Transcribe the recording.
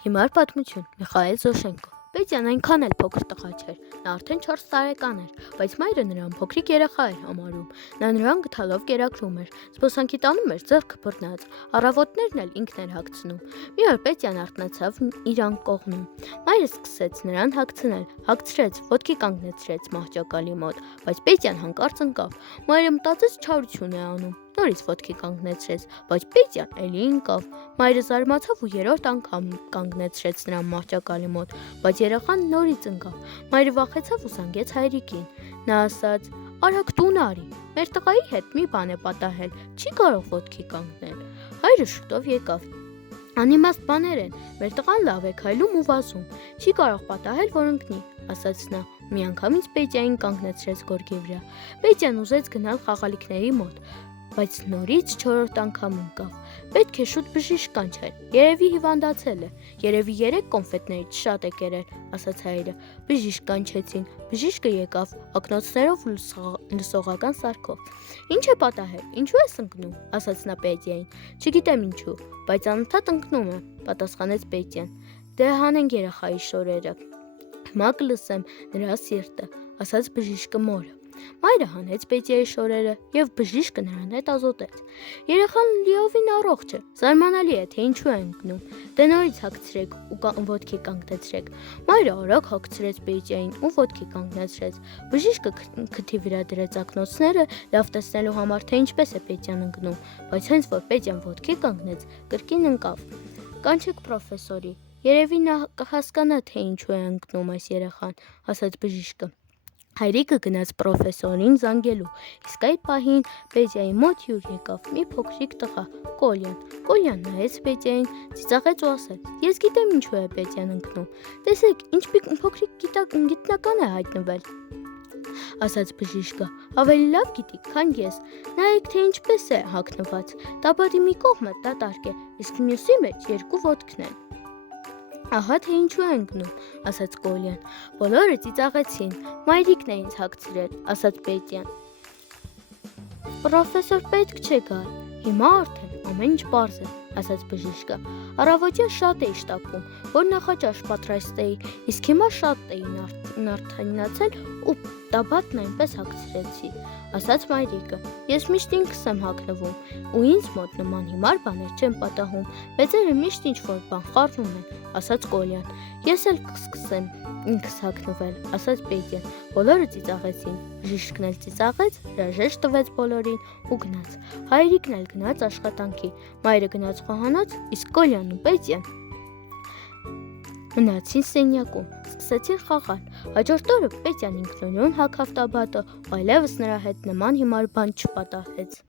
Հիմար պատմություն Միխայել Զոշենկո Պետյան այնքան էլ փոքր տղա չէր, նա արդեն 4 տարեկան էր, բայց մայրը նրան փոքրիկ երեխա էր համարում, նա նրան գդալով կերակրում էր, զբոսանքի տանում էր ձեռքը բռնած, առավոտներն էլ ինքն էր հագցնում, մի օր Պետյան արթնացավ իրան կողմում, մայրը սկսեց նրան հագցնել, հագցրեց, ոտքի կանգնեցրեց մահճակալի մոտ, բայց Պետյան հանկարծ ընկավ, մայրը մտածեց չարություն է անում, նորից ոտքի կանգնեցրեց, բայց Պետյան էլի ընկավ, մայրը զարմացավ ու երրորդ անգամ կանգնեցրեց նրան մահճակալի մոտ, բայց երեխան նորից ընկավ, մայրը վախեցավ ու զանգեց հայրիկին, նա ասաց. «Արագ տուն արի, մեր տղայի հետ մի բան է պատահել, չի կարող ոտքի կանգնել»։ Հայրը շուտով եկավ։ «Անիմաստ բաներ են, մեր տղան լավ է քայլում ու վազում, չի կարող պատահել, որ ընկնի», ասաց նա, միանգամից Պետյային կանգնեցրեց գորգի վրա։ Պետյան ուզեց գնալ խաղալիքների մոտ, բայց նորից 4-րդ անգամ ընկավ։ Պետք է շուտ բժիշկ կանչել, երևի հիվանդացել է, երևի 3 կոնֆետներից շատ է կերել, ասաց հայրը։ Բժիշկ կանչեցին, բժիշկը եկավ ակնոցներով ու լսողական սարքով։ «Ինչ է պատահել, ինչու ես ընկնում», ասաց նա Պետյային։ «Չգիտեմ ինչու, բայց անընդհատ ընկնում եմ», պատասխանեց Պետյան։ «Դե հանենք երեխայի շորերը, հիմա կլսեմ նրա սիրտը», ասաց բժիշկը մորը։ Մայրը հանեց Պետյայի շորերը և բժիշկը նրան հետ ազոտեց։ Երեխան լիովին առողջ է, զարմանալի է, թե ինչու է ընկնում։ Դե նորից հագցրեք ու ոտքի կանգնեցրեք։ Մայրը արագ հագցրեց Պետյային ու ոտքի կանգնեցրեց։ Բժիշկը քթի վրա դրեց ակնոցները, լավ տեսնելու համար, թե ինչպես է Պետյան ընկնում, բայց հենց որ Պետյան ոտքի կանգնեց, կրկին ընկավ։ «Կանչեք պրոֆեսորի, երևի նա կհասկանա, թե ինչու է ընկնում այս երեխան», ասաց բժիշկը։ Հայրիկը գնաց պրոֆեսորին զանգելու, իսկ այդ պահին Պետյայի մոտ հյուր եկավ մի փոքրիկ տղա, Կոլյան։ Կոլյան նայեց Պետյային, ծիծաղեց ու ասաց. «Ես գիտեմ ինչու է Պետյան ընկնում, տեսեք, ինչ փոքրիկ գիտնական է հայտնվել», ասաց բժիշկը։ «Ավելի լավ գիտի, քան ես, նայեք, թե ինչպես է հագնված, տաբատի մի կողմը դատարկ է, իսկ մյուսի մեջ 2 ոտքն են»։ «Ահա թե ինչու է ընկնում», ասաց Կոլյան։ Բոլորը ծիծաղեցին։ «Մայրիկն է ինձ հագցրել», ասաց Պետյան։ «Պրոֆեսոր պետք չէ գալ, հիմա արդեն ամեն ինչ պարզ է», ասաց բժիշկը։ «Առավոտյան շատ էի շտապում, որ նախաճաշ պատրաստեի, իսկ հիմա շատ էի նարդայնացել ու տաբատն այնպես հագցրեցի», ասաց մայրիկը։ «Ես միշտ ինքս եմ հագնվում, ու ինձ մոտ նման հիմար բաներ չեն պատահում, մեծերը միշտ ինչ-որ բան խառնում են», ասաց Կոլյան։ «Ես էլ կսկսեմ ինքս հագնվել», ասաց Պետյան։ Բոլորը ծիծաղեցին, բժիշկն էլ ծիծաղեց, հրաժեշտ տվեց բոլորին ու գնաց։ Հայրիկն էլ գնաց աշխատանքի, մայրը գնաց խոհանոց, իսկ Կոլյանն ու Պետյան մնացին սենյակում, սկսեցին խաղալ։ Հաջորդ օրը Պետյան ինքնուրույն հագավ տաբատը, այլևս նրա հետ նման հիմար բան չպատահեց։